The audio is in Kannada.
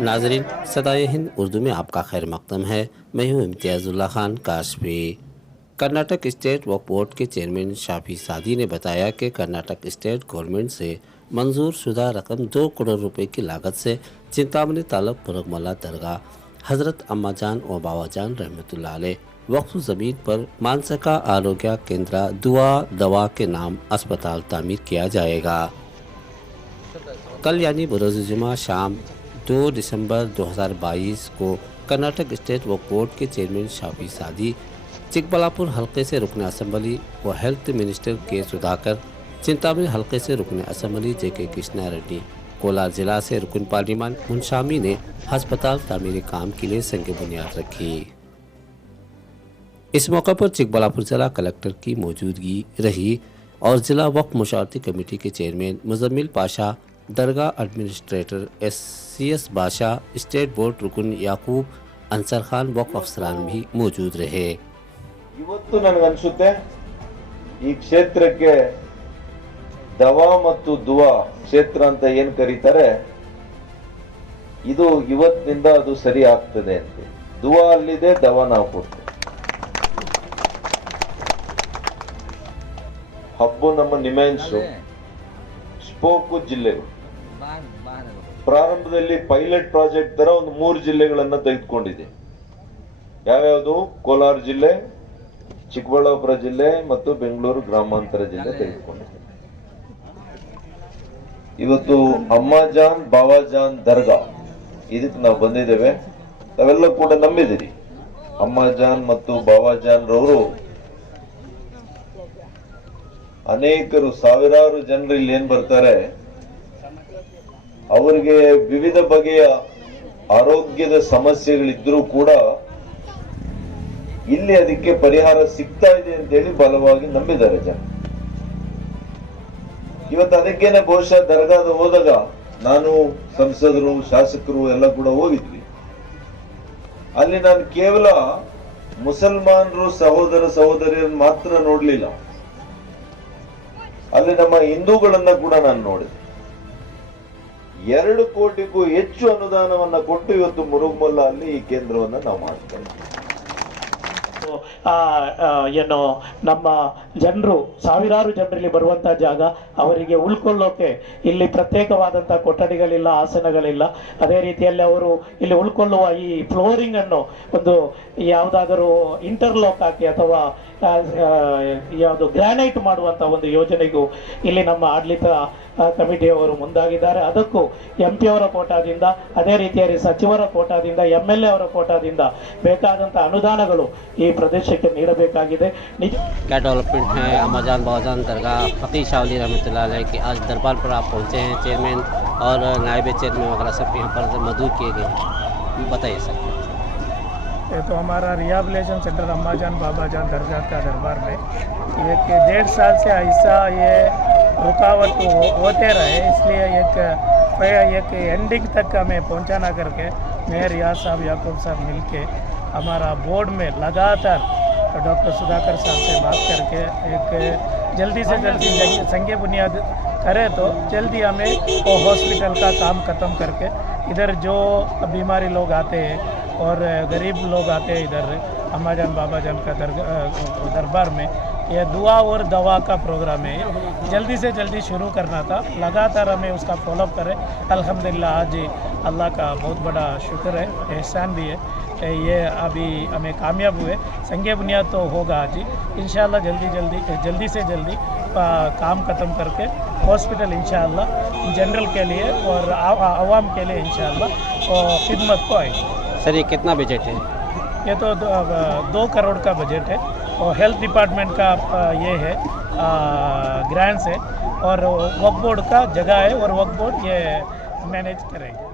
नाजरीन, सदाए हिंद उर्दू में आपका खैर मकदम है। मैं हूँ इम्तियाज़ुल्लाह खान काशफी। कर्नाटक स्टेट वक्फ बोर्ड के चेयरमैन शाफी सादी ने बताया कि कर्नाटक स्टेट गवर्नमेंट से मंजूर शुदा रकम 2 करोड़ रुपए की लागत से चिंतामणि तालुक पुरगमला दरगाह हज़रत अम्मा जान और बाबा जान रहमतुल्लाह अलैह वक्फ ज़मीन पर मानसिका आरोग्य केंद्र दुआ दवा के नाम अस्पताल तामीर किया जाएगा। कल यानी बरोज़ जुमा शाम 2 दिसंबर 2022 को कर्नाटक स्टेट वक्फ बोर्ड के चेयरमैन शाफी सादी चिकबल्लापुर हल्के से रुकन असम्बली व हेल्थ मिनिस्टर के सुधाकर, चिंतामणि हल्के से रुकन असम्बली जेके कृष्णा रेड्डी, कोलार जिला से रुकन पार्लिमान मुंशामी ने अस्पताल तामीरी काम के लिए संग बुनियाद रखी। इस मौके पर चिकबल्लापुर जिला कलेक्टर की मौजूदगी रही और जिला वक्फ मुशावरती कमेटी के चेयरमैन मुजम्मिल पाशा, दरगाह एडमिनिस्ट्रेटर CS बादशाह, स्टेट बोर्ड रुकन याकूब अंसर खान वक्फ अफसरान भी मौजूद रहे। ಇವತ್ತು ನನಗನ್ಸುತ್ತೆ ಈ ಕ್ಷೇತ್ರಕ್ಕೆ ದವಾ ಮತ್ತು ದುವಾ ಕ್ಷೇತ್ರ ಅಂತ ಏನು ಕರೀತಾರೆ, ಇದು ಇವತ್ತಿನಿಂದ ಅದು ಸರಿ ಆಗ್ತದೆ ಅಂತ. ದುವಾ ಅಲ್ಲಿದೆ, ದವಾ ನಾವು ಕೊಡ್ತೇವೆ. ಹಬ್ಬ ನಮ್ಮ ನಿಮ್ಯಾನ್ಸು ಸ್ಪೋಕು ಜಿಲ್ಲೆಗಳು ಪ್ರಾರಂಭದಲ್ಲಿ ಪೈಲಟ್ ಪ್ರಾಜೆಕ್ಟ್ ತರ ಒಂದು 3 ಜಿಲ್ಲೆಗಳನ್ನ ತೆಗೆದುಕೊಂಡಿದೆ. ಯಾವ್ಯಾವುದು? ಕೋಲಾರ ಜಿಲ್ಲೆ, ಚಿಕ್ಕಬಳ್ಳಾಪುರ ಜಿಲ್ಲೆ ಮತ್ತು ಬೆಂಗಳೂರು ಗ್ರಾಮಾಂತರ ಜಿಲ್ಲೆ ತೆಗೆದುಕೊಂಡಿದೆ. ಇವತ್ತು ಅಮ್ಮಾಜಾನ್ ಬಾವಾಜಾನ್ ದರ್ಗಾ ಇದಕ್ಕೆ ನಾವು ಬಂದಿದ್ದೇವೆ. ತಾವೆಲ್ಲ ಕೂಡ ನಂಬಿದಿರಿ ಅಮ್ಮಾಜಾನ್ ಮತ್ತು ಬಾವಾಜಾನ್ ರವರು ಅನೇಕರು ಸಾವಿರಾರು ಜನರು ಇಲ್ಲಿ ಏನ್ ಬರ್ತಾರೆ, ಅವರಿಗೆ ವಿವಿಧ ಬಗೆಯ ಆರೋಗ್ಯದ ಸಮಸ್ಯೆಗಳಿದ್ರೂ ಕೂಡ ಇಲ್ಲಿ ಅದಕ್ಕೆ ಪರಿಹಾರ ಸಿಗ್ತಾ ಇದೆ ಅಂತ ಹೇಳಿ ಬಲವಾಗಿ ನಂಬಿದ್ದಾರೆ ಜನ. ಇವತ್ತು ಅದಕ್ಕೇನೆ ಬಹುಶಃ ದರ್ಗಾದ ಹೋದಾಗ ನಾನು ಸಂಸದರು ಶಾಸಕರು ಎಲ್ಲ ಕೂಡ ಹೋಗಿದ್ವಿ. ಅಲ್ಲಿ ನಾನು ಕೇವಲ ಮುಸಲ್ಮಾನರು ಸಹೋದರ ಸಹೋದರಿಯರನ್ನು ಮಾತ್ರ ನೋಡ್ಲಿಲ್ಲ, ಅಲ್ಲಿ ನಮ್ಮ ಹಿಂದೂಗಳನ್ನ ಕೂಡ ನಾನು ನೋಡಿದೆ. 2 ಕೋಟಿಗೂ ಹೆಚ್ಚು ಅನುದಾನವನ್ನ ಕೊಟ್ಟು ಇವತ್ತು ಮುರುಗಮಲ್ಲ ಅಲ್ಲಿ ಈ ಕೇಂದ್ರವನ್ನ ನಾವು ಮಾಡ್ತಾ ಇದ್ದೀವಿ. ಏನು ನಮ್ಮ ಜನರು ಸಾವಿರಾರು ಜನರಲ್ಲಿ ಬರುವಂತಹ ಜಾಗ, ಅವರಿಗೆ ಉಳ್ಕೊಳ್ಳೋಕೆ ಇಲ್ಲಿ ಪ್ರತ್ಯೇಕವಾದಂತಹ ಕೊಠಡಿಗಳಿಲ್ಲ, ಆಸನಗಳಿಲ್ಲ. ಅದೇ ರೀತಿಯಲ್ಲಿ ಅವರು ಇಲ್ಲಿ ಉಳ್ಕೊಳ್ಳುವ ಈ ಫ್ಲೋರಿಂಗ್ ಅನ್ನು ಒಂದು ಯಾವುದಾದರೂ ಇಂಟರ್ಲಾಕ್ ಹಾಕಿ ಅಥವಾ ಯಾವುದು ಗ್ರಾನೈಟ್ ಮಾಡುವಂತ ಒಂದು ಯೋಜನೆಗೂ ಇಲ್ಲಿ ನಮ್ಮ ಆಡಳಿತ ಕಮಿಟಿಯವರು ಮುಂದಾಗಿದ್ದಾರೆ. ಅದಕ್ಕೂ MP ಅವರ ಕೋಟಾದಿಂದ, ಅದೇ ರೀತಿಯಲ್ಲಿ ಸಚಿವರ ಕೋಟಾದಿಂದ, MLA ಅವರ ಕೋಟಾದಿಂದ ಬೇಕಾದಂತ ಅನುದಾನಗಳು ಈ ಪ್ರದೇಶಕ್ಕೆ ನೀಡಬೇಕಾಗಿದೆ. क्या डेवलपमेंट है अम्माजान बाबाजान दरगाह फकीर शाह वली रहमतुल्लाह अलैह के आज दरबार पर आप पहुँचे हैं, चेयरमैन और नायब चेयरमैन वगैरह सब यहाँ पर मौजूद किए गए, बताइए सर। ये तो हमारा रिहैबिलिटेशन सेंटर अम्माजान बाबाजान दरगाह का दरबार में 1.5 साल से ऐसा ये रुकावट होते रहे, इसलिए एक एंडिंग तक हमें पहुंचाना करके मैं रियाज साहब याकूब साहब मिलके हमारा बोर्ड में लगातार डॉक्टर सुधाकर साहब से बात करके एक जल्दी से जल्दी संग बुनियाद करे तो जल्दी हमें वो हॉस्पिटल का काम ख़त्म करके इधर जो बीमारी लोग आते हैं और गरीब लोग आते हैं इधर अम्माजान बाबाजान का दरबार में, ये दुआ और दवा का प्रोग्राम है, जल्दी से जल्दी शुरू करना था. लगातार हमें उसका फॉलोअप करें. अल्हम्दुलिल्लाह आज अल्लाह का बहुत बड़ा शुक्र है, एहसान भी है, ये अभी हमें कामयाब हुए. संगे बुनियाद तो होगा आज ही इंशाअल्लाह. जल्दी से जल्दी काम ख़त्म करके हॉस्पिटल इंशाअल्लाह जनरल के लिए और आवाम के लिए इंशाअल्लाह और खिदमत को आएगी. सर ये कितना बजट है? ये तो 2 करोड़ का बजट है और हेल्थ डिपार्टमेंट का ये है ग्रांट्स है और वक्फ बोर्ड का जगह है और वक्फ बोर्ड ये मैनेज करेगा.